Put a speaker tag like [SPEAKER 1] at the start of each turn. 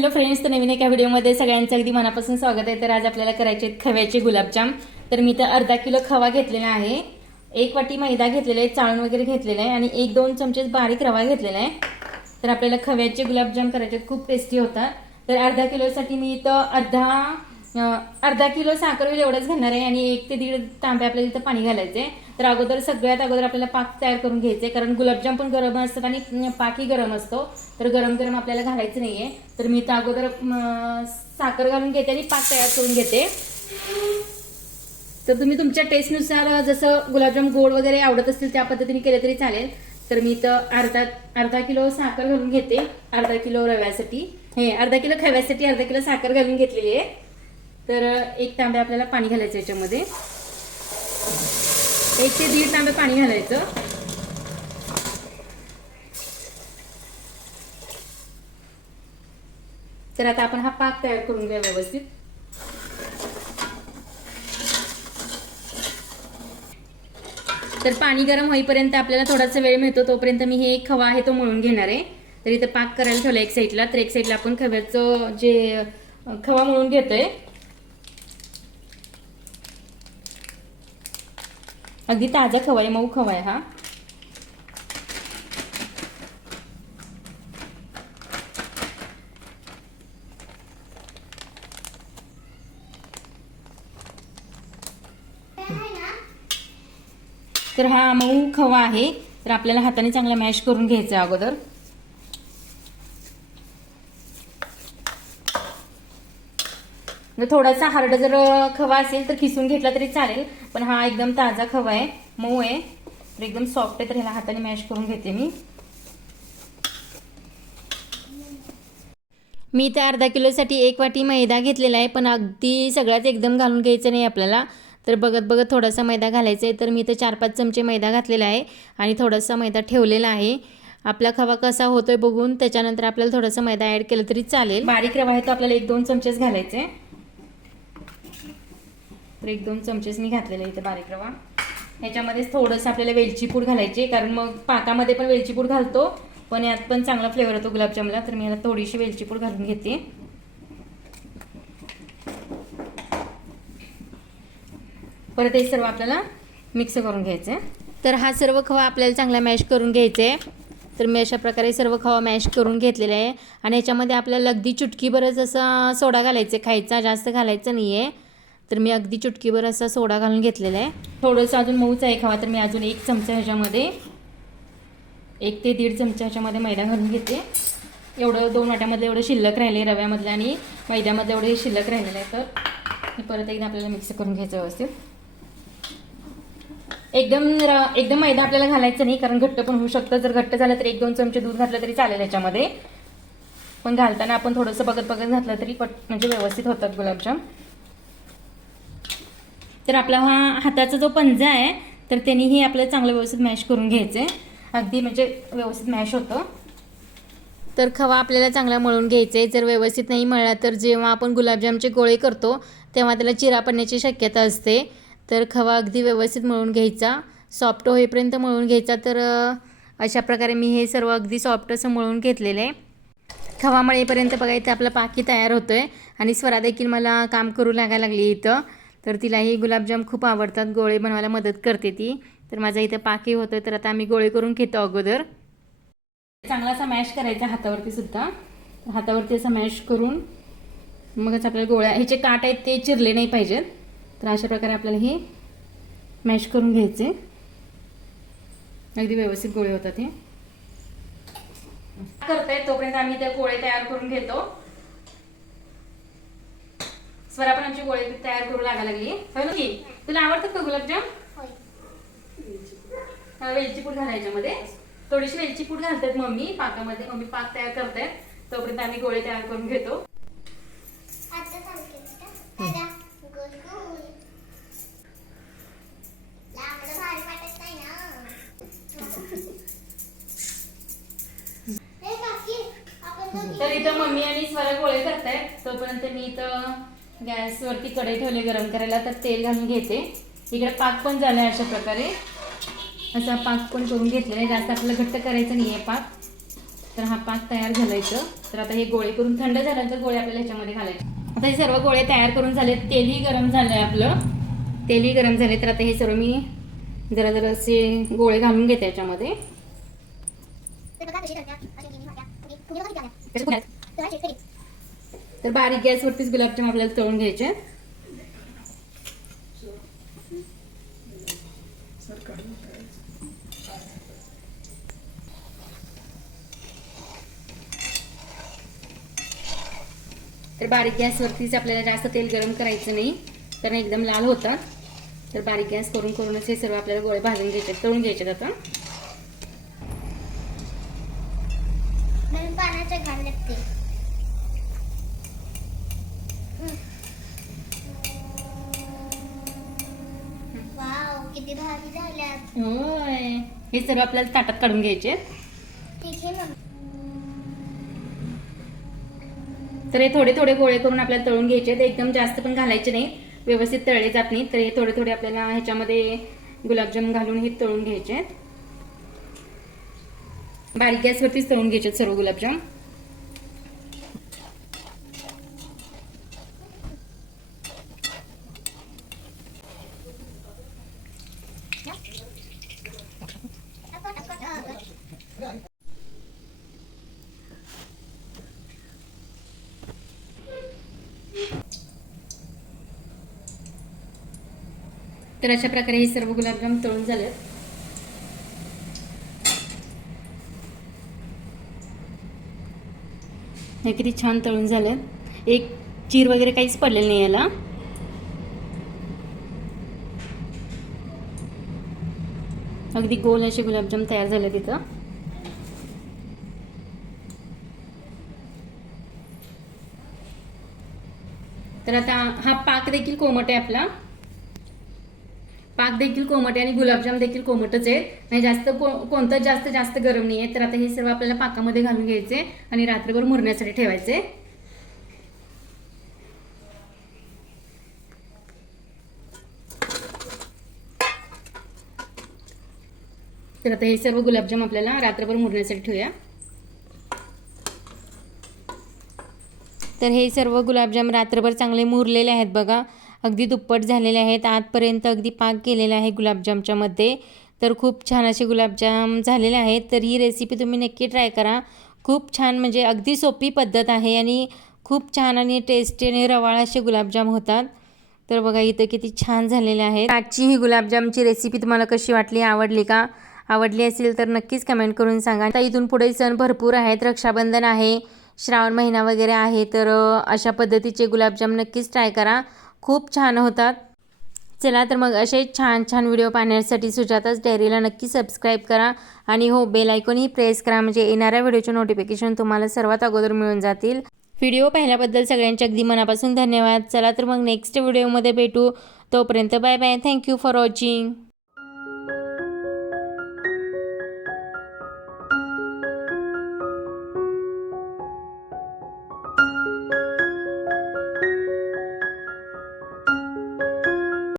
[SPEAKER 1] Hello friends तर नवीन एका व्हिडिओमध्ये सगळ्यांचं अगदी मनापासून स्वागत आहे. तर आज आपल्याला करायचे आहेत खव्याचे गुलाबजाम. तर मी तर अर्धा किलो खवा घेतलेला आहे. एक वाटी मैदा घेतलेला आहे चाळून वगैरे घेतलेला आहे आणि एक दोन चमचे बारीक रवा घेतलेला आहे. तर आपल्याला खव्याचे गुलाबजाम करायचे खूप टेस्टी होतात तर अर्धा किलोसाठी मी इथं अर्धा अर्धा किलो साखर होईल एवढंच घालणार आहे आणि एक ते दीड तांबे आपल्याला इथं पाणी घालायचे तर अगोदर सगळ्यात अगोदर आपल्याला पाक तयार करून घ्यायचे कारण गुलाबजाम पण गरम असतात आणि पाकही गरम असतो. तर गरम गरम आपल्याला घालायचं नाहीये. तर मी तर अगोदर साखर घालून घेते आणि पाक तयार करून घेते. तर तुम्ही तुमच्या टेस्टनुसार जसं गुलाबजाम गोड वगैरे आवडत असतील त्या पद्धतीने केले तरी चालेल. तर मी तर अर्धा अर्धा किलो साखर घालून घेते अर्धा किलो रव्यासाठी. हे अर्धा किलो खव्यासाठी अर्धा किलो साखर घालून घेतलेली आहे. तर एक तांबे आपल्याला पाणी घालायचं याच्यामध्ये. एक ते दीड तांबे पाणी घालायचं. तर आता आपण हा पाक तयार करून घ्या व्यवस्थित. तर पाणी गरम होईपर्यंत आपल्याला थोडासा वेळ मिळतो तोपर्यंत मी हे खवा आहे तो मळून घेणार आहे. तर इथं पाक करायला ठेवला एक साईडला. तर एक साईडला आपण खव्याचं जे खवा मळून घेतोय अगदी ताजा खवा आहे मऊ खवा आहे हा. तर हा मऊ खवा आहे. तर आपल्याला हाताने चांगला मॅश करून घ्यायचा आहे अगोदर. म्हणजे थोडासा हार्ड जर खवा असेल तर खिसून घेतला तरी चालेल पण हा एकदम ताजा खवा आहे मऊ आहे. तर एकदम सॉफ्ट आहे तर ह्याला हाताने मॅश करून घेते मी. मी इथे अर्धा किलोसाठी एक वाटी मैदा घेतलेला आहे पण अगदी सगळ्याच एकदम घालून घ्यायचं नाही आपल्याला. तर बघत बघत थोडासा मैदा घालायचा आहे तर मी इथे चार पाच चमचे मैदा घातलेला आहे आणि थोडासा मैदा ठेवलेला आहे. आपला खवा कसा होतोय बघून त्याच्यानंतर आपल्याला थोडासा मैदा ऍड केला तरी चालेल. बारीक रवा आहे तो आपल्याला एक दोन चमचेच घालायचे. तर एक दोन चमचेच मी घातलेले इथे बारीक रवा. ह्याच्यामध्येच थोडंसं आपल्याला वेलची पूड घालायची कारण मग पाकामध्ये पण वेलची पूड घालतो पण यात पण चांगला फ्लेवर होतो गुलाबजामला तर मी याला थोडीशी वेलची पूड घालून घेते. परत हे सर्व आपल्याला मिक्स करून घ्यायचं आहे तर हा सर्व खवा आपल्याला चांगला मॅश करून घ्यायचा आहे तर मी अशा प्रकारे सर्व खवा मॅश करून घेतलेला आहे. आणि याच्यामध्ये आपल्याला अगदी चुटकीभरच असा सोडा घालायचा आहे खायचा जास्त घालायचं नाही आहे तर मी अगदी चुटकीवर असा सोडा घालून घेतलेला आहे. थोडंसं अजून मऊच आहे खावा तर मी अजून एक चमचा ह्याच्यामध्ये एक ते दीड चमचा ह्याच्यामध्ये मैदा घालून घेते. एवढं दोन वाट्यामधलं एवढं शिल्लक राहिले रव्यामधलं आणि मैद्यामधलं एवढं शिल्लक राहिलेलं आहे तर. हे परत एकदा आपल्याला मिक्स करून घ्यायचं व्यवस्थित. एकदम र- एकदम मैदा आपल्याला घालायचं नाही कारण घट्ट पण होऊ शकतं. जर घट्ट झालं तर एक दोन चमचे दूध घातलं तरी चालेल याच्यामध्ये पण घालताना आपण थोडंसं बघत बघत घातलं तरी पट म्हणजे व्यवस्थित होतात गुलाबजाम. तर आपला हा हाताचा जो पंजा आहे तर त्यांनीही आपल्याला चांगलं व्यवस्थित मॅश करून घ्यायचं आहे अगदी म्हणजे व्यवस्थित मॅश होतं. तर खवा आपल्याला चांगला मळून घ्यायचा आहे जर व्यवस्थित नाही मळला तर जेव्हा आपण गुलाबजामचे गोळे करतो तेव्हा त्याला चिरा पडण्याची शक्यता असते. तर खवा अगदी व्यवस्थित मळून घ्यायचा. सॉफ्ट होईपर्यंत मळून घ्यायचा. तर अशा प्रकारे मी हे सर्व अगदी सॉफ्ट असं मळून घेतलेलं आहे. खवा मळेपर्यंत बघायचं आपला पाकी तयार होतो आहे आणि स्वरा देखील मला काम करू लागायला लागली इथं. तर तिलाही गुलाबजाम खूप आवडतात गोळे बनवायला मदत करते ती. तर माझा इथं पाकी होतं तर आता आम्ही गोळे करून घेतो अगोदर. चांगलासा मॅश करायचा हातावरती सुद्धा. हातावरती असं मॅश करून मगच आपल्याला गोळ्या ह्याचे काट आहेत ते चिरले नाही पाहिजेत. तर अशा प्रकारे आपल्याला हे मॅश करून घ्यायचे. अगदी व्यवस्थित गोळे होतात हे. करताय तोपर्यंत आम्ही ते गोळे तयार करून घेतो. स्वरा पण आमची गोळे तयार करू लागायला लागली. की तुला आवडतात का गुलाबजाम? हा, वेलची पूड घालायच्यामध्ये थोडीशी वेलची पूड घालतात मम्मी पाकामध्ये. मम्मी पाक तयार करतायत. तोपर्यंत आम्ही गोळे तयार करून घेतो. तर इथं मम्मी आणि स्वरा गोळे करतायत. तोपर्यंत मी इथं गॅसवरती कढई ठेवले गरम करायला तर तेल घालून घेते. इकडे पाक पण झालाय अशा प्रकारे. असा पाक पण करून घेतलेला आहे. जास्त आपल्याला घट्ट करायचं नाहीये पाक. तर हा पाक तयार झाला इथं. तर आता हे गोळे करून थंड झाल्यानंतर गोळे आपल्याला ह्याच्यामध्ये घालायचे. आता हे सर्व गोळे तयार करून झाले. तेलही गरम झालं आहे आपलं. तेलही गरम झाले. तर आता हे सर्व मी जरा जरा असे गोळे घालून घेते याच्यामध्ये. तर बारीक गॅसवरतीच गुलाबजाम आपल्याला तळून घ्यायचे आहेत. तर बारीक गॅसवरतीच आपल्याला जास्त तेल गरम करायचं नाही. कारण एकदम लाल होतात. तर बारीक गॅस करून करूनच हे सर्व आपल्याला गोळे भाजून घ्यायचे आहेत, तळून घ्यायचे आहेत आता.
[SPEAKER 2] किती भारी झाल्यात
[SPEAKER 1] होय हे सर्व आपल्याला ताटात काढून घ्यायचे.
[SPEAKER 2] ठीक आहे
[SPEAKER 1] तर हे थोडे थोडे गोळे करून आपल्याला तळून घ्यायचे आहेत. एकदम जास्त पण घालायचे नाही व्यवस्थित तळले जात नाही तर हे थोडे थोडे आपल्याला ह्याच्यामध्ये गुलाबजाम घालून हे तळून घ्यायचे. बारीक गॅसवरतीच तळून घ्यायचे सर्व गुलाबजाम तर अशा प्रकारे हे सर्व गुलाबजाम तळून झाले हे किती छान तळून झालेत. एक चीर वगैरे काहीच पडलेलं नाही याला. अगदी गोल असे गुलाबजाम तयार झाले तिथं तर आता हा पाक देखील कोमट आहे आपला. पाक देखील कोमट आहे आणि गुलाबजाम देखील कोमटच आहे. नाही जास्त को- जास्त जास्त गरम नाही आहे तर आता हे सर्व आपल्याला पाकामध्ये घालून घ्यायचे आणि रात्रभर मुरण्यासाठी ठेवायचे. तर आता हे सर्व गुलाबजाम आपल्याला रात्रभर मुरण्यासाठी ठेवूया. तर हे सर्व गुलाबजाम रात्रभर चांगले मुरलेले आहेत बघा. अगदी दुप्पट झालेले आहेत. आतपर्यंत अगदी पाक केलेला आहे गुलाबजामच्यामध्ये तर खूप छान असे गुलाबजाम झालेले आहेत. तर ही रेसिपी तुम्ही नक्की ट्राय करा. खूप छान म्हणजे अगदी सोपी पद्धत आहे आणि खूप छान आणि टेस्टी आणि रवाळ असे गुलाबजाम होतात. तर बघा इथं किती छान झालेले आहेत. आजची ही गुलाबजामची रेसिपी तुम्हाला कशी वाटली आवडली का? आवडली असेल तर नक्कीच कमेंट करून सांगा. आता इथून पुढे सण भरपूर आहेत. रक्षाबंधन आहे. श्रावण महिना वगैरे आहे. तर अशा पद्धतीचे गुलाबजाम नक्कीच ट्राय करा. खूप छान होतात. चला तर मग असे छान छान व्हिडिओ पाहण्यासाठी सुजाताच डायरीला नक्की सबस्क्राईब करा आणि हो बेल आयकॉनही प्रेस करा म्हणजे येणाऱ्या व्हिडिओचे नोटिफिकेशन तुम्हाला सर्वात अगोदर मिळून जातील. व्हिडिओ पाहिल्याबद्दल सगळ्यांच्या अगदी मनापासून धन्यवाद. चला तर मग नेक्स्ट व्हिडिओमध्ये भेटू. तोपर्यंत bye bye thank you for watching